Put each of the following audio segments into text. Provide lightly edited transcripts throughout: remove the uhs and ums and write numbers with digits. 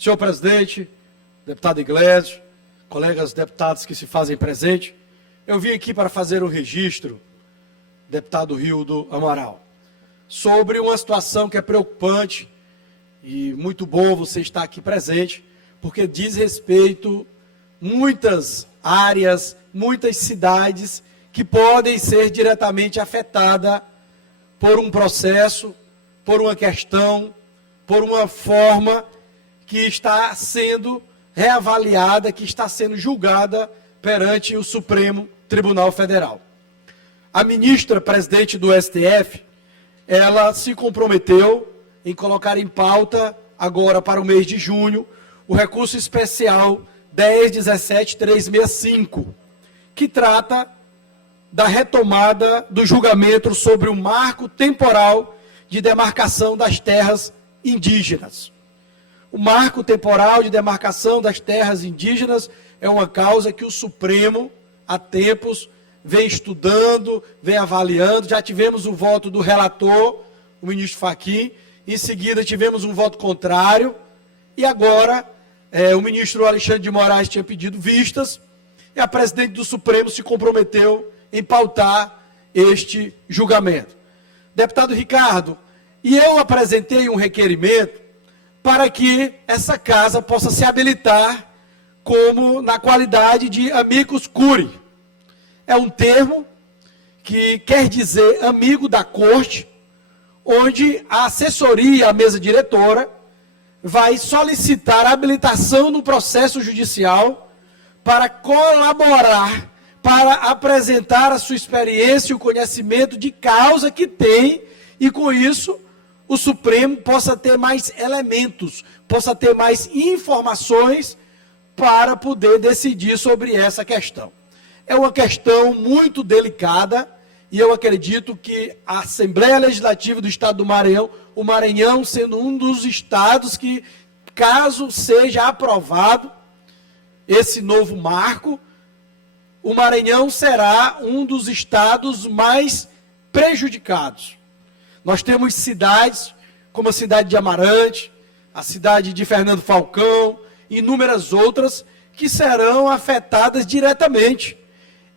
Senhor presidente, deputado Iglesias, colegas deputados que se fazem presente, eu vim aqui para fazer um registro, deputado Rildo Amaral, sobre uma situação que é preocupante e muito bom você estar aqui presente, porque diz respeito a muitas áreas, muitas cidades que podem ser diretamente afetadas por um processo, por uma questão, por uma forma que está sendo reavaliada, que está sendo julgada perante o Supremo Tribunal Federal. A ministra presidente do STF, ela se comprometeu em colocar em pauta, agora para o mês de junho, o recurso especial 10.17.365, que trata da retomada do julgamento sobre o marco temporal de demarcação das terras indígenas. O marco temporal de demarcação das terras indígenas é uma causa que o Supremo, há tempos, vem estudando, vem avaliando. Já tivemos o voto do relator, o ministro Fachin, em seguida tivemos um voto contrário, e agora o ministro Alexandre de Moraes tinha pedido vistas, e a presidente do Supremo se comprometeu em pautar este julgamento. Deputado Ricardo, e eu apresentei um requerimento para que essa casa possa se habilitar como na qualidade de amicus curiae. É um termo que quer dizer amigo da corte, onde a assessoria, a mesa diretora, vai solicitar a habilitação no processo judicial para colaborar, para apresentar a sua experiência e o conhecimento de causa que tem, e com isso o Supremo possa ter mais elementos, possa ter mais informações para poder decidir sobre essa questão. É uma questão muito delicada e eu acredito que a Assembleia Legislativa do Estado do Maranhão, o Maranhão sendo um dos estados que, caso seja aprovado esse novo marco, o Maranhão será um dos estados mais prejudicados. Nós temos cidades como a cidade de Amarante, a cidade de Fernando Falcão, e inúmeras outras que serão afetadas diretamente.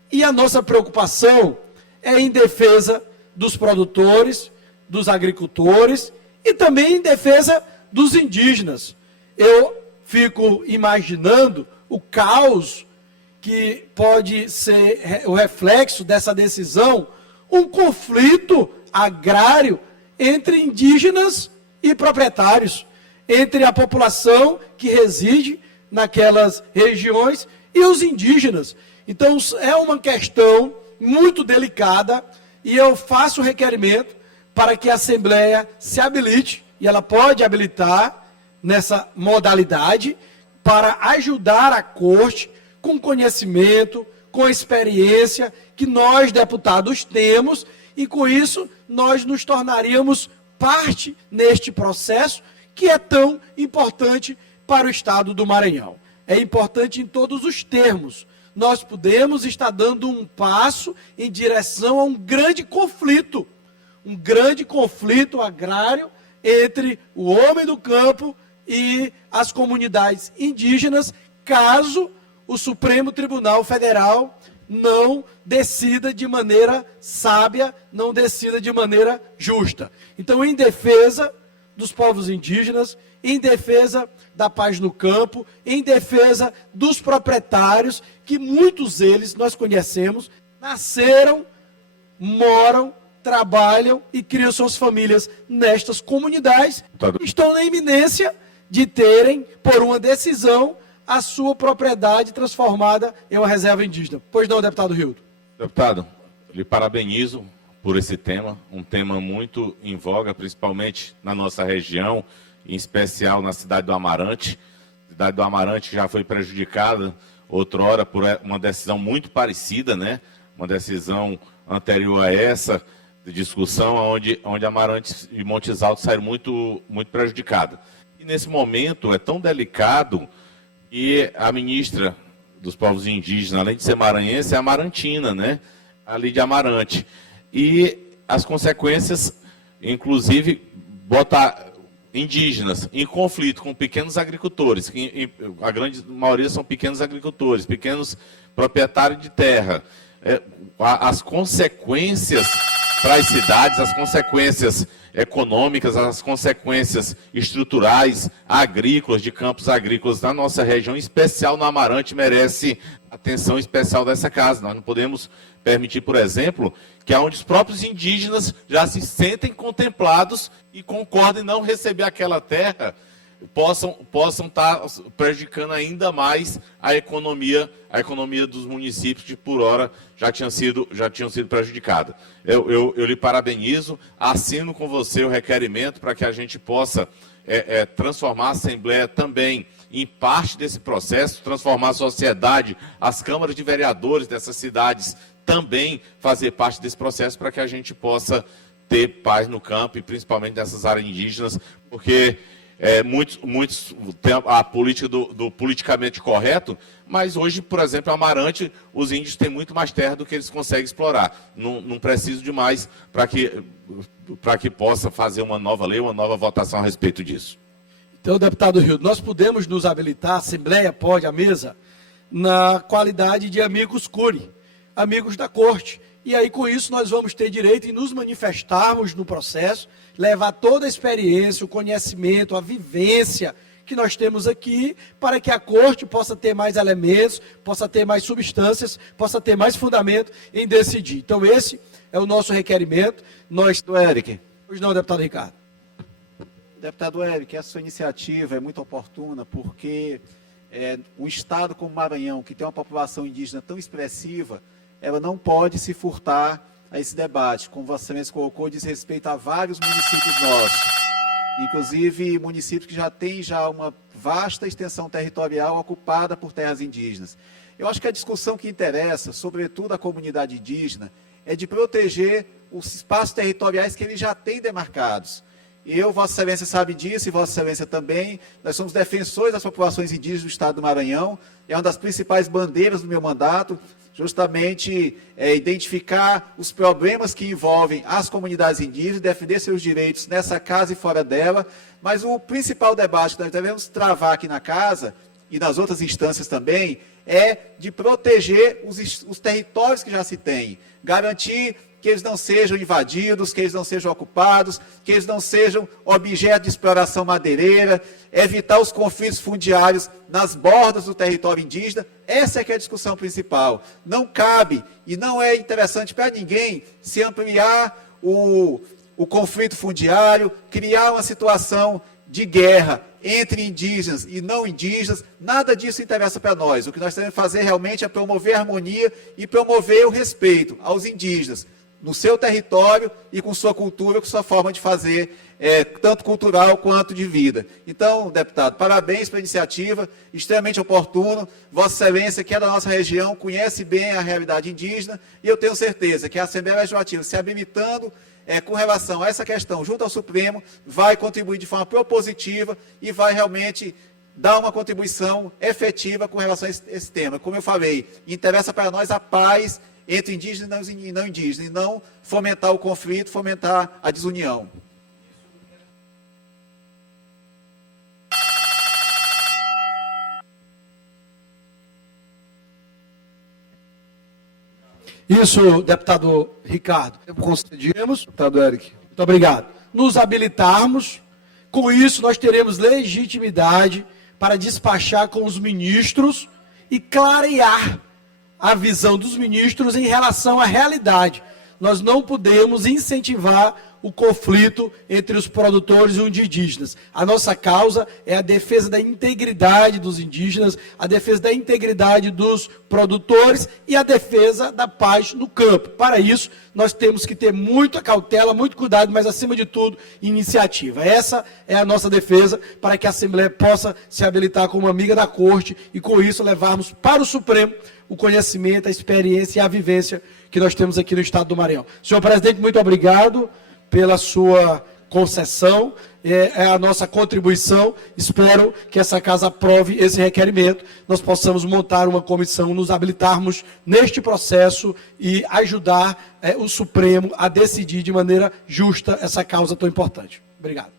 E a nossa preocupação é em defesa dos produtores, dos agricultores e também em defesa dos indígenas. Eu fico imaginando o caos que pode ser o reflexo dessa decisão, um conflito agrário entre indígenas e proprietários, entre a população que reside naquelas regiões e os indígenas. Então, é uma questão muito delicada e eu faço o requerimento para que a Assembleia se habilite, e ela pode habilitar nessa modalidade, para ajudar a Corte com conhecimento, com experiência que nós, deputados, temos, e com isso nós nos tornaríamos parte neste processo que é tão importante para o Estado do Maranhão. É importante em todos os termos. Nós podemos estar dando um passo em direção a um grande conflito agrário entre o homem do campo e as comunidades indígenas, caso o Supremo Tribunal Federal não decida de maneira sábia, não decida de maneira justa. Então, em defesa dos povos indígenas, em defesa da paz no campo, em defesa dos proprietários, que muitos deles, nós conhecemos, nasceram, moram, trabalham e criam suas famílias nestas comunidades, estão na iminência de terem, por uma decisão, a sua propriedade transformada em uma reserva indígena. Pois não, deputado Rildo? Deputado, lhe parabenizo por esse tema, um tema muito em voga, principalmente na nossa região, em especial na cidade do Amarante. A cidade do Amarante já foi prejudicada outrora por uma decisão muito parecida, né? Uma decisão anterior a essa, de discussão, onde Amarante e Montes Altos saíram muito prejudicadas. E nesse momento é tão delicado que a ministra dos povos indígenas, além de ser maranhense, é amarantina, né? Ali de Amarante. E as consequências, inclusive, indígenas em conflito com pequenos agricultores, que a grande maioria são pequenos agricultores, pequenos proprietários de terra, as consequências para as cidades, as consequências econômicas, as consequências estruturais, agrícolas, de campos agrícolas da nossa região, em especial no Amarante, merece atenção especial dessa casa. Nós não podemos permitir, por exemplo, que onde os próprios indígenas já se sentem contemplados e concordem em não receber aquela terra, possam estar prejudicando ainda mais a economia dos municípios que, por hora, já tinham sido prejudicadas. Eu lhe parabenizo, assino com você o requerimento para que a gente possa transformar a Assembleia também em parte desse processo, transformar a sociedade, as câmaras de vereadores dessas cidades também fazer parte desse processo para que a gente possa ter paz no campo e principalmente nessas áreas indígenas, porque muitos têm a política do politicamente correto, mas hoje, por exemplo, em Amarante, os índios têm muito mais terra do que eles conseguem explorar. Não preciso de mais para que possa fazer uma nova lei, uma nova votação a respeito disso. Então, deputado Rildo, nós podemos nos habilitar, a Assembleia pode, a mesa, na qualidade de amigos curi, amigos da corte. E aí, com isso, nós vamos ter direito em nos manifestarmos no processo, levar toda a experiência, o conhecimento, a vivência que nós temos aqui, para que a corte possa ter mais elementos, possa ter mais substâncias, possa ter mais fundamento em decidir. Então, esse é o nosso requerimento. Do Eric. Pois não, deputado Ricardo. Deputado Eric, essa sua iniciativa é muito oportuna, porque um estado como Maranhão, que tem uma população indígena tão expressiva, ela não pode se furtar a esse debate. Como Vossa Excelência colocou, diz respeito a vários municípios nossos, inclusive municípios que já têm uma vasta extensão territorial ocupada por terras indígenas. Eu acho que a discussão que interessa, sobretudo a comunidade indígena, é de proteger os espaços territoriais que eles já têm demarcados. Vossa Excelência sabe disso, e Vossa Excelência também, nós somos defensores das populações indígenas do estado do Maranhão, é uma das principais bandeiras do meu mandato, justamente identificar os problemas que envolvem as comunidades indígenas, defender seus direitos nessa casa e fora dela, mas o principal debate que nós devemos travar aqui na casa, e nas outras instâncias também, é de proteger os territórios que já se têm, garantir que eles não sejam invadidos, que eles não sejam ocupados, que eles não sejam objeto de exploração madeireira, evitar os conflitos fundiários nas bordas do território indígena. Essa é que é a discussão principal. Não cabe e não é interessante para ninguém se ampliar o conflito fundiário, criar uma situação de guerra entre indígenas e não indígenas. Nada disso interessa para nós. O que nós temos que fazer realmente é promover a harmonia e promover o respeito aos indígenas, no seu território e com sua cultura, com sua forma de fazer, tanto cultural quanto de vida. Então, deputado, parabéns pela iniciativa, extremamente oportuno. Vossa Excelência, que é da nossa região, conhece bem a realidade indígena, e eu tenho certeza que a Assembleia Legislativa, se habilitando com relação a essa questão junto ao Supremo, vai contribuir de forma propositiva e vai realmente dar uma contribuição efetiva com relação a esse tema. Como eu falei, interessa para nós a paz entre indígenas e não indígenas, e não fomentar o conflito, fomentar a desunião. Isso, deputado Ricardo. Concedemos, deputado Eric. Muito obrigado. Nos habilitarmos, com isso nós teremos legitimidade para despachar com os ministros e clarear a visão dos ministros em relação à realidade. Nós não podemos incentivar o conflito entre os produtores e os indígenas. A nossa causa é a defesa da integridade dos indígenas, a defesa da integridade dos produtores e a defesa da paz no campo. Para isso, nós temos que ter muita cautela, muito cuidado, mas, acima de tudo, iniciativa. Essa é a nossa defesa para que a Assembleia possa se habilitar como amiga da Corte e, com isso, levarmos para o Supremo o conhecimento, a experiência e a vivência que nós temos aqui no estado do Maranhão. Senhor presidente, muito obrigado pela sua concessão, é a nossa contribuição. Espero que essa casa aprove esse requerimento, nós possamos montar uma comissão, nos habilitarmos neste processo e ajudar o Supremo a decidir de maneira justa essa causa tão importante. Obrigado.